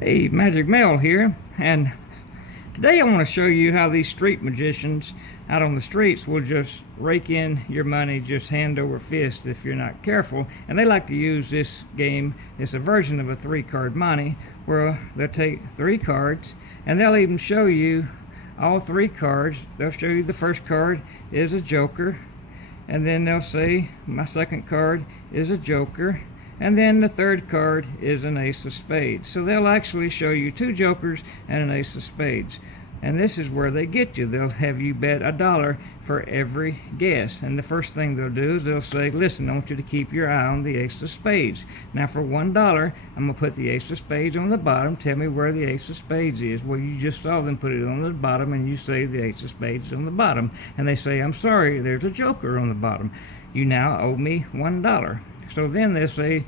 Hey, Magic Mel here, and today I want to show you how these street magicians out on the streets will just rake in your money just hand over fist if you're not careful. And they like to use this game. It's a version of a 3-card Monty where they'll take 3 cards and they'll even show you all 3 cards. They'll show you the first card is a joker, and then they'll say my second card is a joker, and then the third card is an ace of spades. So they'll actually show you 2 jokers and an ace of spades. And this is where they get you. They'll have you bet $1 for every guess. And the first thing they'll do is they'll say, listen, I want you to keep your eye on the ace of spades. Now for $1, I'm going to put the ace of spades on the bottom. Tell me where the ace of spades is. Well, you just saw them put it on the bottom, and you say the ace of spades is on the bottom. And they say, I'm sorry, there's a joker on the bottom. You now owe me $1. So then they'll say,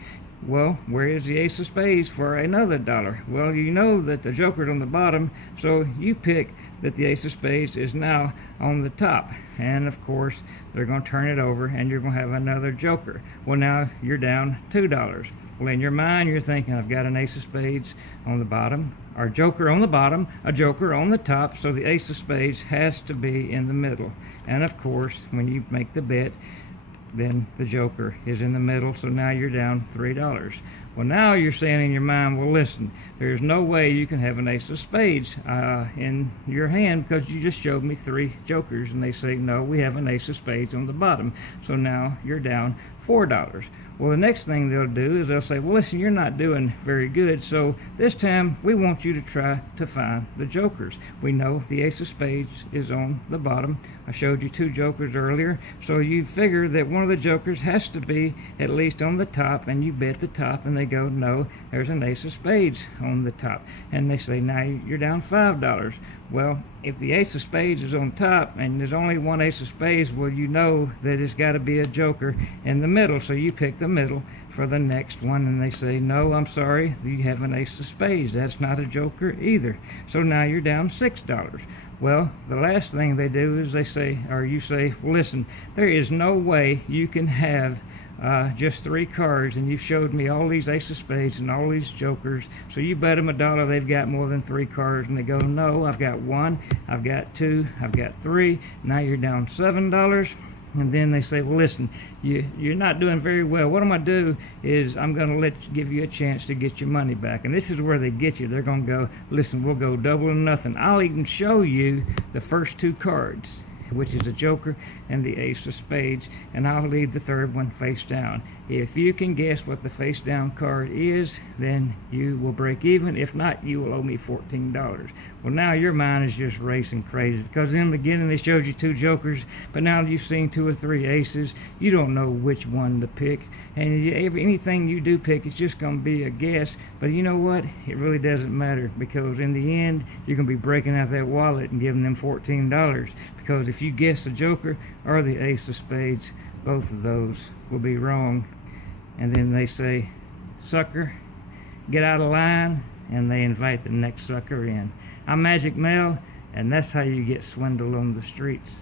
well, where is the ace of spades for another $1? Well, you know that the joker's on the bottom, so you pick that the ace of spades is now on the top. And of course, they're going to turn it over and you're going to have another joker. Well, now you're down $2. Well, in your mind, you're thinking, I've got an ace of spades on the bottom, or a joker on the bottom, a joker on the top, so the ace of spades has to be in the middle. And of course, when you make the bet, then the joker is in the middle, so now you're down $3. Well, now you're saying in your mind, well, listen, there's no way you can have an ace of spades in your hand because you just showed me 3 jokers. And they say, no, we have an ace of spades on the bottom, so now you're down $4. Well, the next thing they'll do is they'll say, well, listen, you're not doing very good, so this time we want you to try to find the jokers. We know the ace of spades is on the bottom. I showed you 2 jokers earlier, so you figure that one of the jokers has to be at least on the top, and you bet the top, and they go, no, there's an ace of spades on the top. And they say, now you're down $5. Well, if the ace of spades is on top and there's only one ace of spades, well, you know that it's got to be a joker in the middle, so you pick the middle for the next one. And they say, no, I'm sorry, you have an ace of spades, that's not a joker either. So now you're down $6. Well, the last thing they do is they say, or you say, well, listen, there is no way you can have just 3 cards, and you've showed me all these ace of spades and all these jokers, so you bet them $1 they've got more than 3 cards. And they go, no, I've got 1, I've got 2, I've got 3. Now you're down $7. And then they say, well, listen, you're not doing very well. What I'm going to do is I'm going to give you a chance to get your money back. And this is where they get you. They're going to go, listen, we'll go double or nothing. I'll even show you the first 2 cards, which is a joker and the ace of spades, and I'll leave the third one face down. If you can guess what the face down card is, then you will break even. If not, you will owe me $14. Well, now your mind is just racing crazy, because in the beginning they showed you 2 jokers, but now you've seen 2 or 3 aces. You don't know which one to pick, and anything you do pick, it's just going to be a guess. But you know what? It really doesn't matter, because in the end, you're going to be breaking out that wallet and giving them $14, because if you guess the joker or the ace of spades, both of those will be wrong. And then they say, sucker, get out of line, and they invite the next sucker in. I'm Magic Mel, and that's how you get swindled on the streets.